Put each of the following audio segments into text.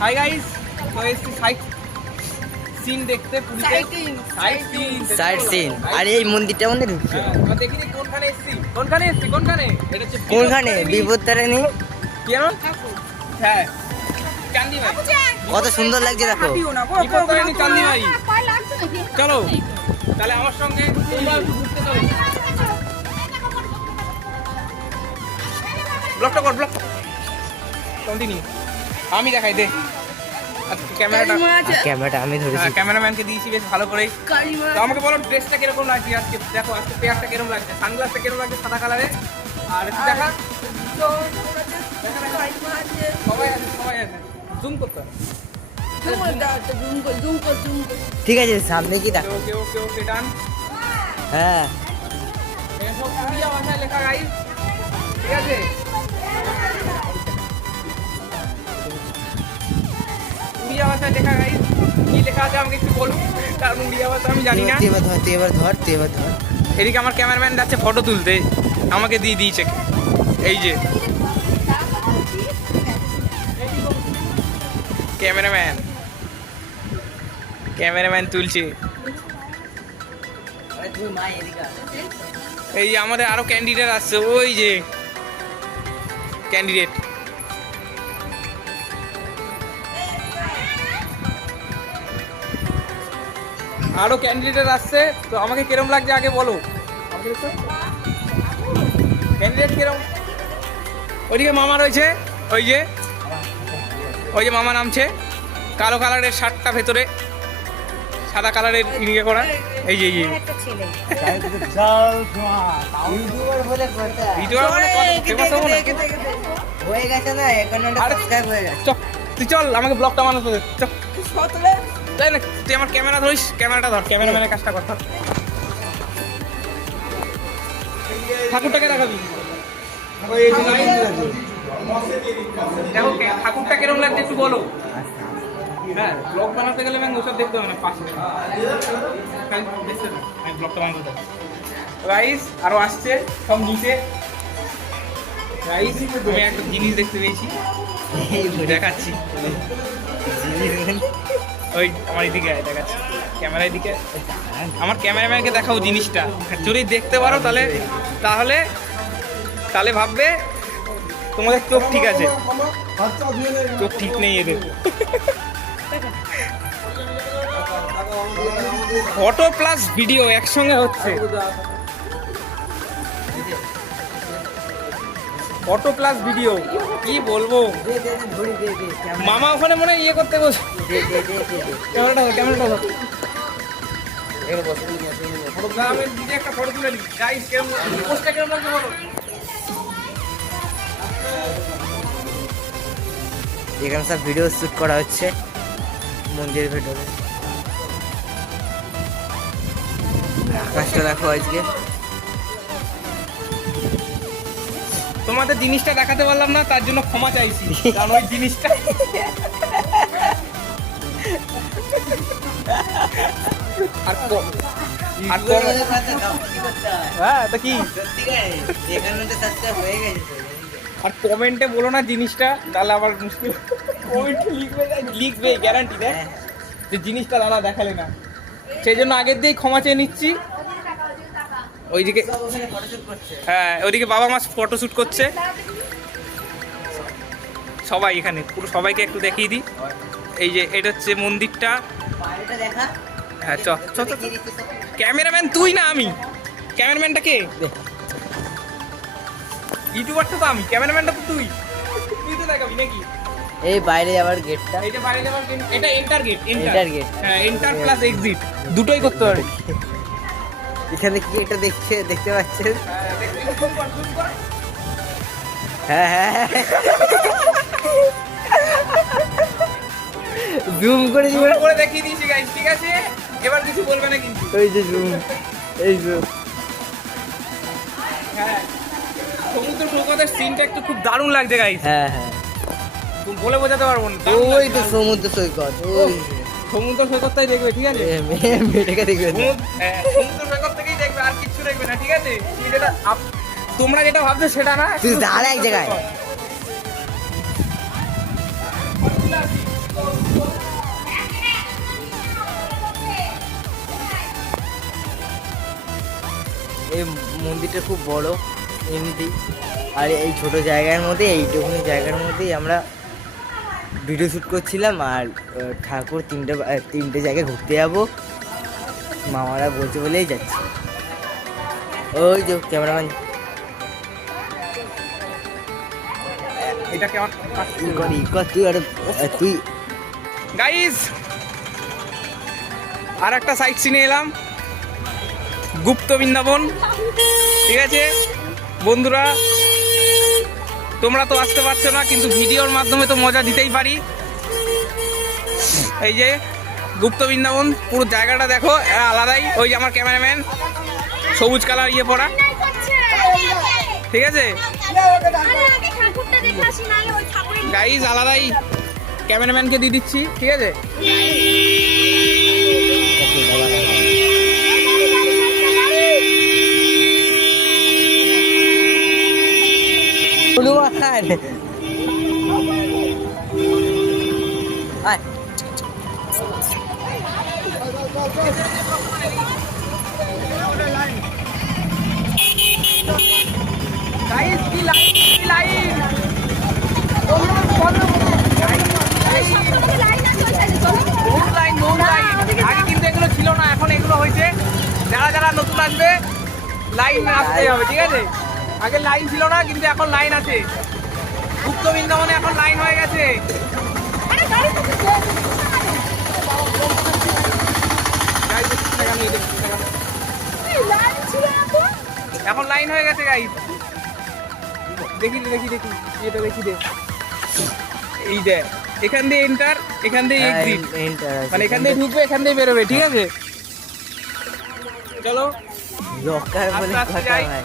Hi guys, তো এসছি site scene দেখতে পুরীতে। Side scene. আর এই মন্দিরটা মধ্যে ঢুকছে দেখি যে কোনখানে এসছি, কোনখানে এসছি, কোনখানে এটা হচ্ছে কোনখানে? বিপত্তারিণী। কি জানো? হ্যাঁ, চান্দি ভাই। কত সুন্দর লাগছে দেখো। বিপত্তারিণী চান্দি ভাই। চলো তাহলে আমার সঙ্গে তোমরা একটু ঘুরতে চলো। ব্লকটা কর, ব্লক কন্টিনিউ। আমি দেখাই দে আজকে ক্যামেরাটা আমি ধরেছি। ক্যামেরাম্যানকে দিয়েছি বেশ ভালো করে। তো আমাকে বলো ড্রেসটা কিরকম লাগছে আজকে? দেখো আজকে পেয়ারটা কিরকম লাগছে, সানগ্লাসটা কিরকম লাগছে সাদা কালারের। আর একটু দেখা, সবাই আছে, সবাই আছে। জুম করতে হবে। ঠিক আছে, সামনে কি দেখো। ওকে ওকে ওকে ডান। হ্যাঁ, সব উড়িয়া ভাষায় লেখা গাইস, ঠিক আছে? উড়িয়া ভাষায় লেখা গাইস, কি লেখা আছে আমাকে একটু বলুন, কারণ উড়িয়া ভাষা আমি জানি না। তুই এবার ধর। এদিকে আমার ক্যামেরাম্যান যাচ্ছে ফটো তুলতে, আমাকে দিয়ে দিয়েছে এই যে ক্যামেরাম্যান তুলছে। এই যে আমাদের আরো ক্যান্ডিডেট আসছে, ওই যে ক্যান্ডিডেট। আরো ক্যান্ডিডেট আসছে, তো আমাকে কিরম লাগছে আগে বলো। ক্যান্ডিডেট কিরম? ওইদিকে মামা রয়েছে, ওই যে মামা নামছে, কালো কালারের শার্টটা ভেতরে সাদা কালারের ইয়ে করা। এই যে ইউটিউবার বলে কথা হয়ে গেছে না, সাবস্ক্রাইব হয়ে গেছে। তুই চল আমাকে ব্লগটা বানাতে দে, চল। তাই না, তুই আমার ক্যামেরা ধরিস, ক্যামেরাটা ধর, ক্যামেরাম্যানের কাজটা কর। ঠাকুরটাকে দেখাবি। দেখো ঠাকুরটা কিরম লাগছে একটু বলো। হ্যাঁ, ব্লগ বানাতে গেলে ম্যাম ওসব দেখতে হবে না, পাশে আমি ব্লগটা বানাতে রাইস আরো আসছে সব নিচে। রাইস আমি একটা জিনিস দেখতে পেয়েছি, দেখাচ্ছি। ওই আমার এদিকে দেখাচ্ছি, ক্যামেরার দিকে। আমার ক্যামেরাম্যানকে দেখাও জিনিসটা, যদি দেখতে পারো তাহলে ভাববে তোমাদের চোখ ঠিক আছে। চোখ ঠিক নেই এদের। ফটো প্লাস ভিডিও একসঙ্গে হচ্ছে। ফটো প্লাস ভিডিও কি বলবো। মামা ওখানে মনে হয় ইয়ে করতে বসে। ক্যামেরাটা আমি দিদি একটা ফটো তুলে নিই। গাইস কেমন পোস্টটা কেমন লাগছে বলো। এখানে সব ভিডিও শুট করা হচ্ছে মন্দিরের ভেতরে। আকাশটা দেখো আজকে। তোমাদের জিনিসটা দেখাতে পারলাম না, তার জন্য ক্ষমা চাইছি, কারণ ওই জিনিসটা হ্যাঁ তো কি আর কমেন্টে বলো না জিনিসটা, তাহলে আবার মুশকিল। কমেন্টে লিখবে গ্যারান্টি দেয় যে জিনিসটা দাদা দেখালে না, সেই জন্য আগের দিয়েই ক্ষমা চেয়ে নিচ্ছি। ওইদিকে হ্যাঁ, ওইদিকে বাবা মা ফটোশ্যুট করছে সবাই। এখানে পুরো সবাইকে একটু দেখিয়ে দিই। এই যে এটা হচ্ছে মন্দিরটা। হ্যাঁ চ। ক্যামেরাম্যান তুই না আমি? ক্যামেরাম্যানটা কে? ইউটিউবারটা তো আমি, ক্যামেরাম্যানটা তো তুই তো দেখাবি নাকি? এই বাইরে যাওয়ার গেটটা, এই যে বাইরে যাওয়ার গেট, এটা এন্টার গেট। হ্যাঁ, এন্টার প্লাস এক্সিট দুটোই করতে পারে। এখানে কি এটা দেখতে পাচ্ছেন? হ্যাঁ জুম করে দেখিয়ে দিয়েছি গাইস, ঠিক আছে? এবার কিছু বলবে না কিন্তু। ওই যে জুম, এই জুম। হ্যাঁ, সমুদ্র সৈকতের সিনটা একটু খুব দারুণ লাগছে গাইস। হ্যাঁ, তুমি বলে বোঝাতে পারবো না। ওই তো সমুদ্র সৈকত, ওই সমুদ্র সৈকতটাই দেখবে, ঠিক আছে? মেয়েটাকে দেখবে, সমুদ্র সৈকত থেকেই দেখবে, আর কিচ্ছু দেখবে না, ঠিক আছে? তোমরা যেটা ভাবছো সেটা না। তুই দাঁড়া এক জায়গায়। মন্দিরটা খুব বড় এমনিতেই, আর এই ছোট জায়গার মধ্যে, এইটুকুনি জায়গার মধ্যেই আমরা ভিডিও শ্যুট করছিলাম। আর ঠাকুর তিনটে জায়গায় ঘুরতে যাবো, মামারা বলছে বলেই যাচ্ছি। ওই যে ক্যামেরাম্যান এটা কেমন তুই আর তুই গাইস, আর একটা সাইট সিনে এলাম, গুপ্ত বৃন্দাবন। ঠিক আছে বন্ধুরা, তোমরা তো আসতে পারছো না, কিন্তু ভিডিওর মাধ্যমে তো মজা দিতেই পারি। এই যে গুপ্ত বৃন্দাবন, পুরো জায়গাটা দেখো, এরা আলাদাই। ওই যে আমার ক্যামেরাম্যান, সবুজ কালার ইয়ে পরা, ঠিক আছে গাইস, আলাদাই ক্যামেরাম্যানকে দিয়ে দিচ্ছি, ঠিক আছে। গাইস কি লাইন, কি লাইন, বহুত লাইন, বহুত লাইন। আগে কিন্তু এগুলো ছিল না, এখন এগুলো হয়েছে। যারা যারা নতুন আসবে লাইন আসতে হবে, ঠিক আছে। আগে লাইন ছিল না, কিন্তু এখন লাইন আছে। গুপ্ত বৃন্দাবনে এখন লাইন হয়ে গেছে। এখন লাইন হয়ে গেছে গাইস, দেখি দেখি দেখি এটা দেখি দে, এই দেখ, এখান দিয়ে এন্টার, এখান দিয়ে এক্সিট, মানে এখান দিয়ে ঢুকবে, এখান দিয়ে বেরোবে, ঠিক আছে। চলো রকার বলে আস্তে আস্তে কথা যাই। ভাই।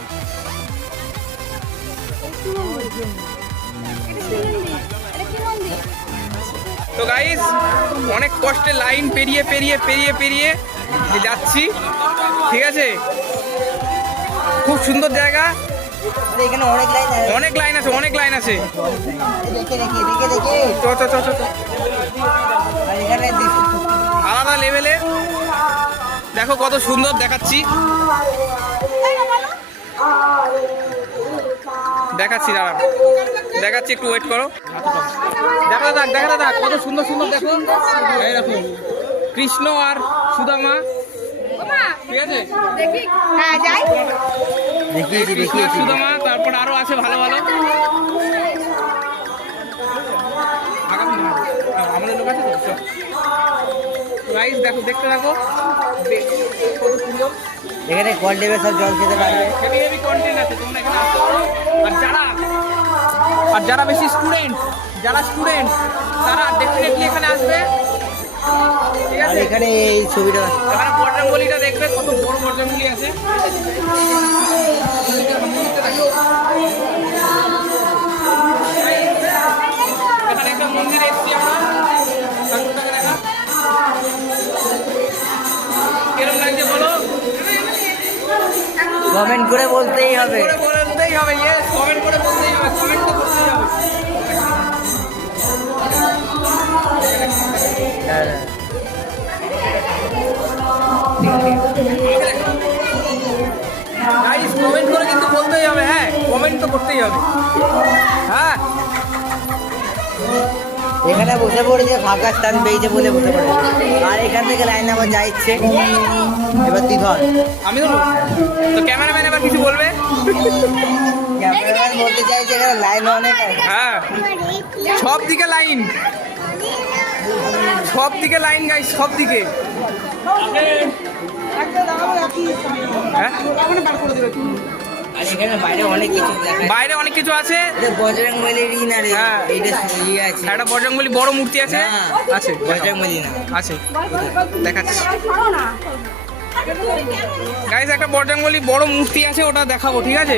তো গাইস, অনেক কষ্টে লাইন পেরিয়ে পেরিয়ে পেরিয়ে পেরিয়ে যাচ্ছি, ঠিক আছে। খুব সুন্দর জায়গা, এখানে অনেক লাইন আছে, অনেক লাইন আছে, অনেক লাইন আছে। দেখে দেখে দেখে দেখে চ চ চ চ চ। আর এখানে আলাদা লেভেলে দেখো কত সুন্দর দেখাচ্ছি, দেখাচ্ছি, দাঁড়া দেখাচ্ছি, একটু ওয়েট করো। দেখাতে থাক, দেখাতে থাক, কত সুন্দর সুন্দর দেখো। এই দেখো কৃষ্ণ আর সুদামা, ঠিক আছে। দেখিয়েছি কৃষ্ণ আর দেখিয়েছি সুদামা, তারপর আরো আছে ভালো ভালো। আমাদের লোক আছে তো, গাইস দেখো, দেখতে থাকো, কত সুন্দর। এখানে কল সব জল খেতে পারবে। হেভি হেভি কন্টেন্ট আছে, তোমরা এখানে আসতে পারো। আর যারা বেশি স্টুডেন্ট, যারা স্টুডেন্ট তারা ডেফিনেটলি এখানে আসবে, ঠিক আর আছে। এখানে এই ছবিটা এখানে বজরংবলীটা দেখবে, কত বড় বজরংবলী আছে। এখানে একটা মন্দিরে এসছি আমরা, ঠাকুরটাকে দেখা। কিরকম লাগছে বলো, কমেন্ট করে বলতেই হবে। করে বলতেই হবে, ইয়েস, কমেন্ট করে বলতেই হবে, কমেন্ট তো করতেই হবে। গাইস কমেন্ট করে কিন্তু বলতেই হবে, হ্যাঁ কমেন্ট তো করতেই হবে, হ্যাঁ। এখানে বসে পড়েছে, ফাঁকা স্থান পেয়েছে বলে বসে পড়েছে। আর এখান থেকে লাইন আবার যা ইচ্ছে, এবার তুই ধর। আমি তো ক্যামেরাম্যান এবার কিছু বলবে। ক্যামেরাম্যান বলতে চাইছে এখানে লাইন অনেক আছে। হ্যাঁ সব দিকে লাইন, সব দিকে লাইন গাইস, সব দিকে। হ্যাঁ আর এখানে বাইরে অনেক কিছু দেখা, বাইরে অনেক কিছু আছে। বজরংবলীরই না রে, হ্যাঁ। এইটা ইয়ে আছে, একটা বজরংবলী বড় মূর্তি আছে, না, আছে বজরংবলী না। আছে, দেখাচ্ছি গাইস। একটা বজরংবলী বড় মূর্তি আছে, ওটা দেখাবো, ঠিক আছে,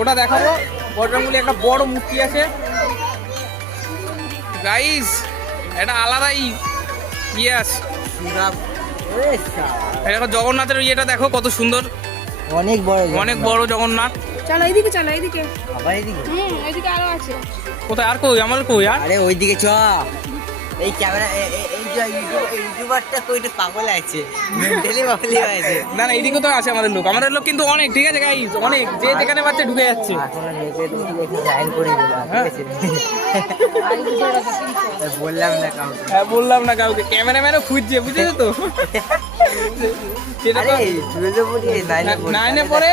ওটা দেখাবো। বজরংবলী একটা বড় মূর্তি আছে গাইস, এটা আলাদাই ইয়ে আছে। ওরে শালা, দেখো জগন্নাথের ইয়েটা দেখো কত সুন্দর, অনেক বড়, অনেক বড় জগন্নাথ। চলো এইদিকে, চলো এইদিকে। আবার এদিকে, এইদিকে আরো আছে। কোথায় আর কই, আমাদের কই আর? আরে ওইদিকে চ, এই ক্যামেরা এই ইউটিউবারটা কইটা পাগল আছে, মেন্টালি পাগলই হয়েছে। না না, এদিকে তো আছে আমাদের লোক কিন্তু অনেক, ঠিক আছে গাইস, অনেক, যে যেখানে পাচ্ছে ঢুকে যাচ্ছে। এখন নেটে জয়েন করে দিলাম, ঠিক আছে? বললাম না কাউকে। হ্যাঁ বললাম না কাউকে, ক্যামেরাম্যানও খুঁজছে, বুঝেছো তো? সেটা তো আরে 12 পড়ি, 9-এ পড়ে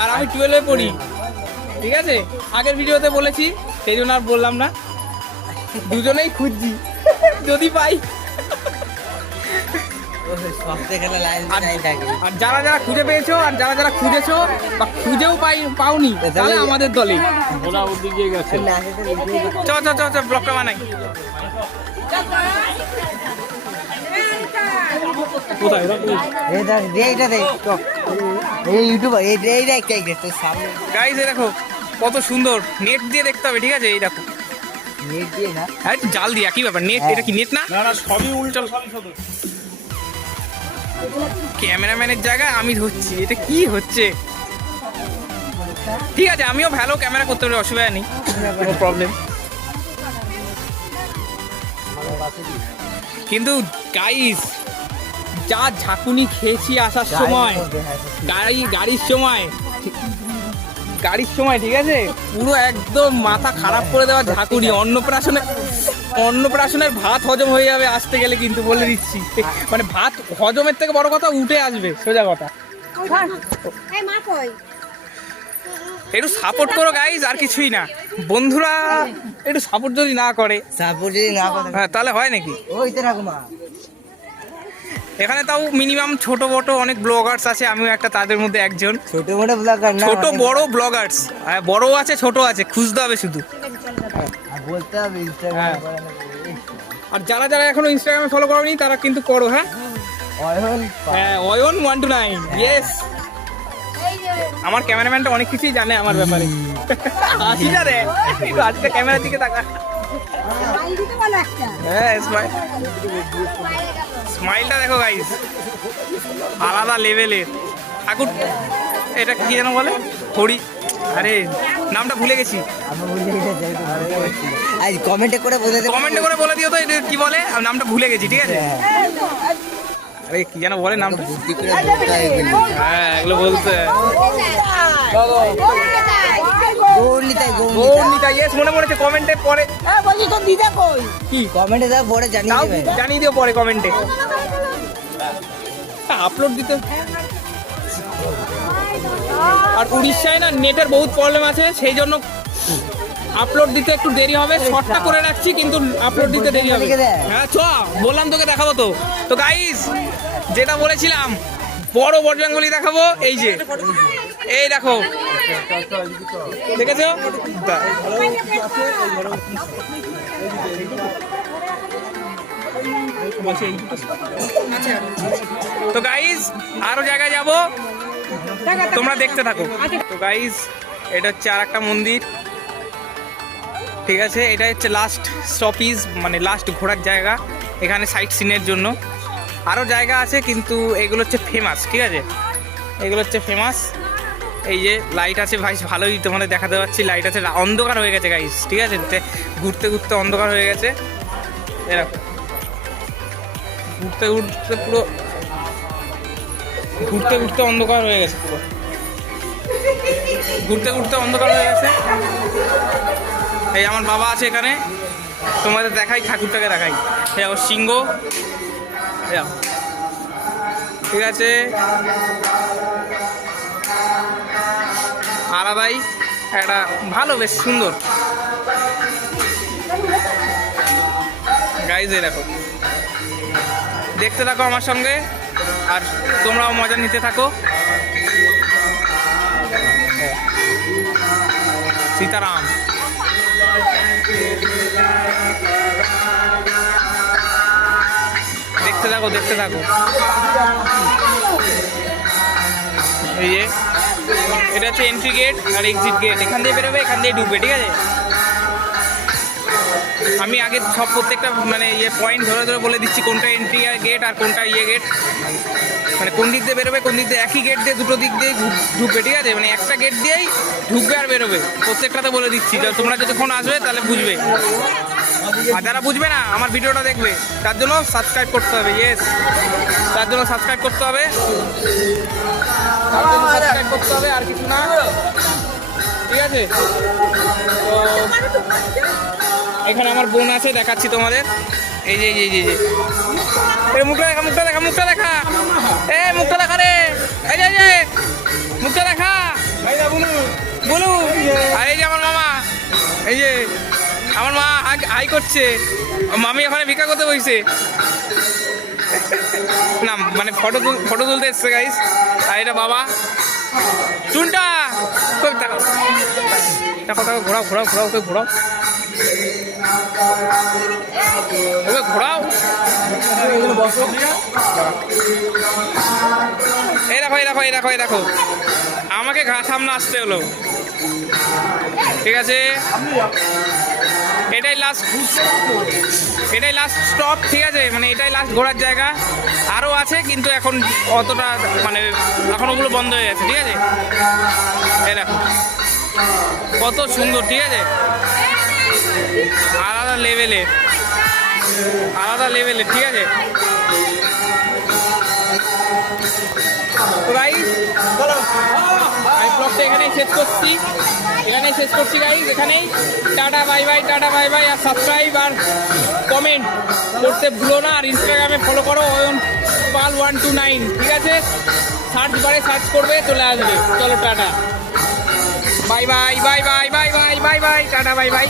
আর আমি 12-এ পড়ি, ঠিক আছে? আগের ভিডিওতে বলেছি, সেই জন্য আর বললাম না। দুজনেই খুঁজছি, যদি পাই। সবথেকে খেলা লাইন থাকে। আর যারা যারা খুঁজে পেয়েছো আর যারা যারা খুঁজেছো বা খুঁজেও পাওনি, তাহলে আমাদের দলে ওরা ওদিকে গেছে। চ চ চ চ ব্লকটা বানাই। কোথায় এই দেখ, এইটা দেখ, এই ইউটিউবার, এই দেখ, তোর সামনে গাইস, এই দেখো কত সুন্দর, নেট দিয়ে দেখতে হবে, ঠিক আছে? এই দেখো, নেট দিয়ে না, হ্যাঁ জাল দিয়ে, কি ব্যাপার? নেট, এটা কি নেট না? না সবই উল্টাল, সবই সদর। ক্যামেরাম্যানের জায়গায় আমি ধরছি, এটা কি হচ্ছে? ঠিক আছে, আমিও ভালো ক্যামেরা করতে পারি, অসুবিধা নেই, নো প্রবলেম। কিন্তু গাইস, যা ঝাঁকুনি খেয়েছি আসার সময়, গাড়ির সময়, ঠিক আছে, পুরো একদম মাথা খারাপ করে দেওয়া ঝাঁকুনি। অন্নপ্রাশনের ভাত হজম হয়ে যাবে আসতে গেলে, কিন্তু বলে দিচ্ছি, মানে ভাত হজমের থেকে বড় কথা উঠে আসবে, সোজা কথা। একটু সাপোর্ট করো গাইস, আর কিছুই না। বন্ধুরা একটু সাপোর্ট যদি না করে, সাপোর্ট যদি না করে, হ্যাঁ তাহলে হয় নাকি? ওই তো রাখো মা। এখানে তাও মিনিমাম ছোট বড় অনেক ব্লগার্স আছে, আমিও একটা তাদের মধ্যে একজন। ছোট মোটো ব্লগার না, ছোট বড় ব্লগার্স, বড় আছে ছোট আছে, খুঁজতে হবে শুধু। আর বলতে হবে হ্যাঁ। ইনস্টাগ্রাম। আর যারা যারা এখনো ইনস্টাগ্রামে ফলো করোনি, তারা কিন্তু করো, হ্যাঁ? অয়ন হ্যাঁ, অয়ন 129, ইয়েস। আমার ক্যামেরাম্যানটা অনেক কিছুই জানে আমার ব্যাপারে। হাসি না রে, একটু হাসিটা ক্যামেরার দিকে তাকা। হ্যাঁ, স্মাইলটা দেখো গাইস, আলাদা লেভেলের। ঠাকুর, এটা কি যেন বলে? আরে নামটা ভুলে গেছি। আজ কমেন্টে করে বলে দিও তো এটা কি বলে, আমি নামটা ভুলে গেছি, ঠিক আছে? আরে কি যেন বলে নামটা? হ্যাঁ, এগুলো বলতে গৌরনীতা, ইয়েস, মনে পড়েছে। কমেন্টে পরে কি কমেন্টে দাও, পরে তাও জানিয়ে দেবে। জানিয়ে দিও পরে কমেন্টে। আপলোড দিতে, আর উড়িষ্যায় না নেটের বহুত প্রবলেম আছে, সেই জন্য আপলোড দিতে একটু দেরি হবে। শর্টটা করে রাখছি, কিন্তু আপলোড দিতে দেরি হবে। হ্যাঁ চ, বললাম তোকে দেখাবো তো। তো গাইস, যেটা বলেছিলাম, বড় বজরঙ্গবলী দেখাবো। এই যে, এই দেখো, দেখেছো? তো গাইস, আরো জায়গায় যাব, তোমরা দেখতে থাকো। তো গাইস, এটা হচ্ছে আর একটা মন্দির, ঠিক আছে? এটা হচ্ছে লাস্ট স্টপিজ, মানে লাস্ট ঘোরার জায়গা এখানে সাইট সিনের জন্য। আরও জায়গা আছে, কিন্তু এগুলো হচ্ছে ফেমাস, ঠিক আছে? এগুলো হচ্ছে ফেমাস। এই যে লাইট আছে ভাই, ভালোই তোমাদের দেখাতে পাচ্ছি, লাইট আছে। অন্ধকার হয়ে গেছে গাইস, ঠিক আছে? ঘুরতে ঘুরতে অন্ধকার হয়ে গেছে, এরকম ঘুরতে ঘুরতে পুরো অন্ধকার হয়ে গেছে, পুরো ঘুরতে অন্ধকার হয়ে গেছে। এই আমার বাবা আছে এখানে, তোমাদের দেখাই, ঠাকুরটাকে দেখাই। এই ওর সিংহ, ঠিক আছে? আলাদাই একটা ভালো, বেশ সুন্দর গাইজ। এই দেখো, দেখতে থাকো আমার সঙ্গে, আর তোমরাও মজা নিতে থাকো। সীতারাম, দেখতে থাকো। এই যে, এটা হচ্ছে এন্ট্রি গেট আর এক্সিট গেট। এখান দিয়ে বেরোবে, এখান দিয়ে ঢুকবে, ঠিক আছে? আমি আগে সব প্রত্যেকটা মানে পয়েন্ট ধরে বলে দিচ্ছি, কোনটা এন্ট্রি গেট আর কোনটা গেট, মানে কোন দিক দিয়ে বেরোবে, কোন দিক দিয়ে। একই গেট দিয়ে দুটো দিক দিয়ে ঢুকবে, ঠিক আছে? মানে একটা গেট দিয়েই ঢুকবে আর বেরোবে, প্রত্যেকটাতে বলে দিচ্ছি। তোমরা যতক্ষণ আসবে তাহলে বুঝবে। আর যারা বুঝবে না আমার ভিডিওটা দেখবে, তার জন্য সাবস্ক্রাইব করতে হবে। ইয়েস, তার জন্য সাবস্ক্রাইব করতে হবে, সাবস্ক্রাইব করতে হবে, আর কিছু না, ঠিক আছে? তো এখানে আমার বোন আছে, দেখাচ্ছি তোমাদের। এই যে মুখটা দেখা, মুখটা দেখা, মুখটা দেখা, মুখটা দেখা রে, এই যে মুখটা দেখা বলু। আর এই যে আমার মামা, এই যে আমার মা হাই করছে, মামি ওখানে ভিক্ষা করতে বসছে না, মানে ফটো তুলতে এসছে গাইস। আর এটা বাবা চুনটা, দেখো দেখো দেখো, ঘোরাও ঘোরাও ঘোরাও, ওকে ঘোরাও, ওকে ঘোরাও। এই দেখো এই দেখো এই দেখো এই দেখো, আমাকে সামনে আসতে হলো, ঠিক আছে? এটাই লাস্ট স্টপ, ঠিক আছে? মানে এটাই লাস্ট ঘোরার জায়গা, আরও আছে কিন্তু এখন অতটা, মানে এখন ওগুলো বন্ধ হয়ে গেছে, ঠিক আছে? এই দেখো কত সুন্দর, ঠিক আছে? আলাদা লেভেলের, ঠিক আছে? তো গাইস আমি ব্লগটা এখানেই শেষ করছি গাইস, এখানেই। Tata bye bye, tata bye bye. আর সাবস্ক্রাইব আর কমেন্ট করতে ভুলো না, আর ইনস্টাগ্রামে ফলো করো অয়ন পাল 129, ঠিক আছে? সার্চ বারে সার্চ করবে, চলে আসবে। চলো tata bye bye bye bye bye bye bye bye, tata bye by.